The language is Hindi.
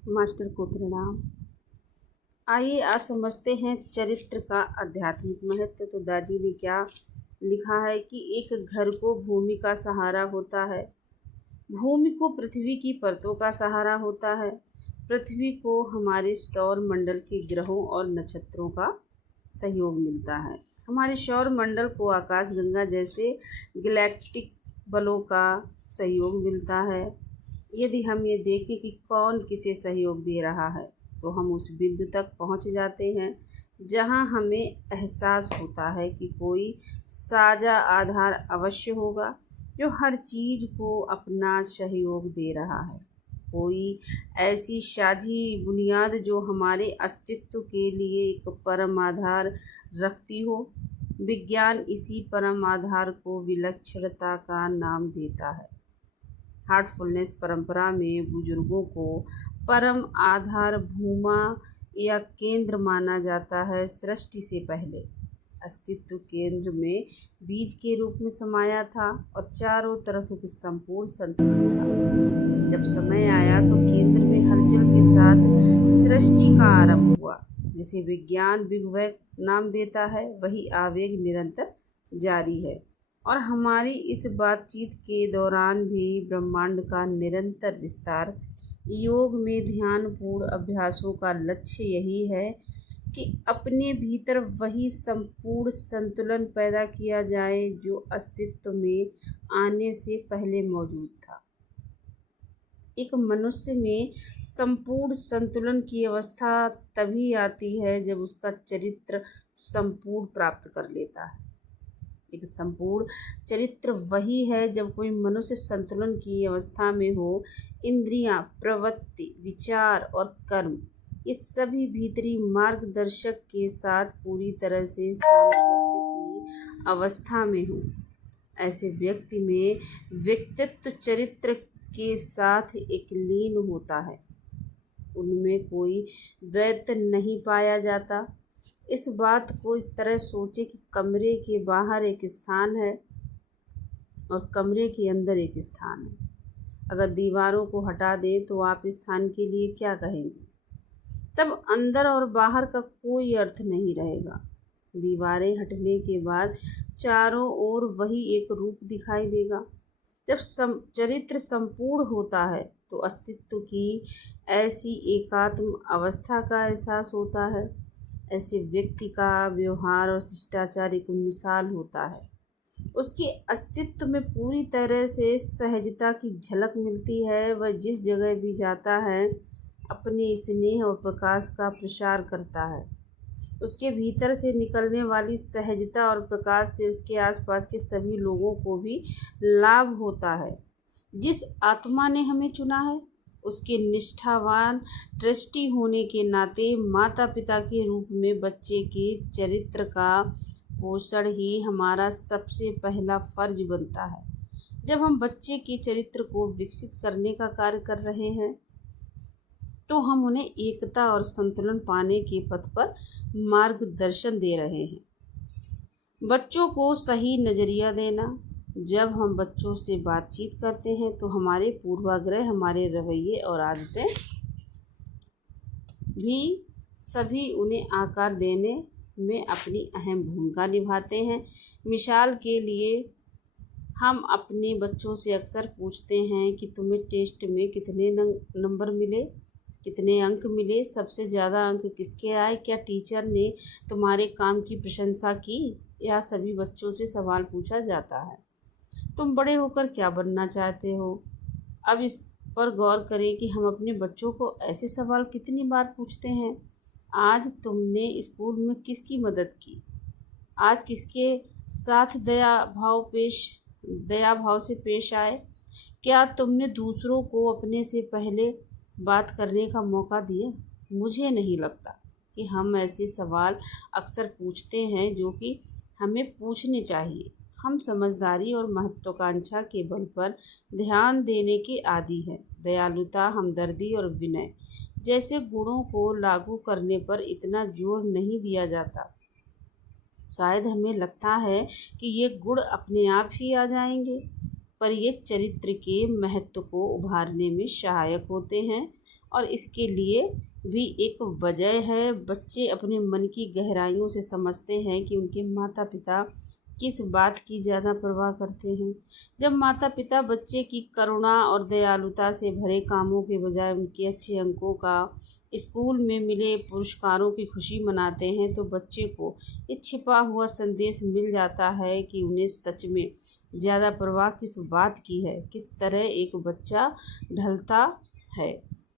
मास्टर को प्रणाम। आइए आज समझते हैं चरित्र का आध्यात्मिक महत्व। तो दादी ने क्या लिखा है कि एक घर को भूमि का सहारा होता है, भूमि को पृथ्वी की परतों का सहारा होता है, पृथ्वी को हमारे सौर मंडल के ग्रहों और नक्षत्रों का सहयोग मिलता है, हमारे सौर मंडल को आकाशगंगा जैसे गैलेक्टिक बलों का सहयोग मिलता है। यदि हम ये देखें कि कौन किसे सहयोग दे रहा है तो हम उस बिंदु तक पहुंच जाते हैं जहां हमें एहसास होता है कि कोई साझा आधार अवश्य होगा जो हर चीज़ को अपना सहयोग दे रहा है, कोई ऐसी साझी बुनियाद जो हमारे अस्तित्व के लिए एक परम आधार रखती हो। विज्ञान इसी परम आधार को विलक्षणता का नाम देता है। हार्टफुलनेस परंपरा में बुजुर्गों को परम आधार भूमा या केंद्र माना जाता है। सृष्टि से पहले अस्तित्व केंद्र में बीज के रूप में समाया था और चारों तरफ एक संपूर्ण संतुलन था। जब समय आया तो केंद्र में हलचल के साथ सृष्टि का आरंभ हुआ, जिसे विज्ञान बिग बैंग नाम देता है। वही आवेग निरंतर जारी है और हमारी इस बातचीत के दौरान भी ब्रह्मांड का निरंतर विस्तार। योग में ध्यानपूर्ण अभ्यासों का लक्ष्य यही है कि अपने भीतर वही संपूर्ण संतुलन पैदा किया जाए जो अस्तित्व में आने से पहले मौजूद था। एक मनुष्य में संपूर्ण संतुलन की अवस्था तभी आती है जब उसका चरित्र संपूर्ण प्राप्त कर लेता है। एक संपूर्ण चरित्र वही है जब कोई मनुष्य संतुलन की अवस्था में हो। इंद्रियां, प्रवृत्ति, विचार और कर्म ये सभी भीतरी मार्गदर्शक के साथ पूरी तरह से सामंजस्य की अवस्था में हो। ऐसे व्यक्ति में व्यक्तित्व चरित्र के साथ एक लीन होता है, उनमें कोई द्वैत नहीं पाया जाता। इस बात को इस तरह सोचे कि कमरे के बाहर एक स्थान है और कमरे के अंदर एक स्थान है। अगर दीवारों को हटा दें तो आप स्थान के लिए क्या कहेंगे? तब अंदर और बाहर का कोई अर्थ नहीं रहेगा। दीवारें हटने के बाद चारों ओर वही एक रूप दिखाई देगा। जब चरित्र संपूर्ण होता है तो अस्तित्व की ऐसी एकात्म अवस्था का एहसास होता है। ऐसे व्यक्ति का व्यवहार और शिष्टाचार एक मिसाल होता है। उसके अस्तित्व में पूरी तरह से सहजता की झलक मिलती है। वह जिस जगह भी जाता है अपने स्नेह और प्रकाश का प्रसार करता है। उसके भीतर से निकलने वाली सहजता और प्रकाश से उसके आसपास के सभी लोगों को भी लाभ होता है। जिस आत्मा ने हमें चुना है उसके निष्ठावान ट्रस्टी होने के नाते माता पिता के रूप में बच्चे के चरित्र का पोषण ही हमारा सबसे पहला फर्ज बनता है। जब हम बच्चे के चरित्र को विकसित करने का कार्य कर रहे हैं तो हम उन्हें एकता और संतुलन पाने के पथ पर मार्गदर्शन दे रहे हैं। बच्चों को सही नज़रिया देना। जब हम बच्चों से बातचीत करते हैं तो हमारे पूर्वाग्रह, हमारे रवैये और आदतें भी सभी उन्हें आकार देने में अपनी अहम भूमिका निभाते हैं। मिसाल के लिए हम अपने बच्चों से अक्सर पूछते हैं कि तुम्हें टेस्ट में कितने नंबर मिले, कितने अंक मिले, सबसे ज़्यादा अंक किसके आए, क्या टीचर ने तुम्हारे काम की प्रशंसा की। यह सभी बच्चों से सवाल पूछा जाता है। तुम बड़े होकर क्या बनना चाहते हो? अब इस पर गौर करें कि हम अपने बच्चों को ऐसे सवाल कितनी बार पूछते हैं। आज तुमने स्कूल में किसकी मदद की? आज किसके साथ दया भाव से पेश आए? क्या तुमने दूसरों को अपने से पहले बात करने का मौका दिया? मुझे नहीं लगता कि हम ऐसे सवाल अक्सर पूछते हैं जो कि हमें पूछने चाहिए। हम समझदारी और महत्वाकांक्षा के बल पर ध्यान देने के आदी हैं। दयालुता, हमदर्दी और विनय जैसे गुणों को लागू करने पर इतना जोर नहीं दिया जाता। शायद हमें लगता है कि ये गुण अपने आप ही आ जाएंगे, पर ये चरित्र के महत्व को उभारने में सहायक होते हैं और इसके लिए भी एक वजह है। बच्चे अपने मन की गहराइयों से समझते हैं कि उनके माता पिता किस बात की ज़्यादा परवाह करते हैं। जब माता पिता बच्चे की करुणा और दयालुता से भरे कामों के बजाय उनके अच्छे अंकों का, स्कूल में मिले पुरस्कारों की खुशी मनाते हैं, तो बच्चे को ये छिपा हुआ संदेश मिल जाता है कि उन्हें सच में ज़्यादा परवाह किस बात की है, किस तरह एक बच्चा ढलता है।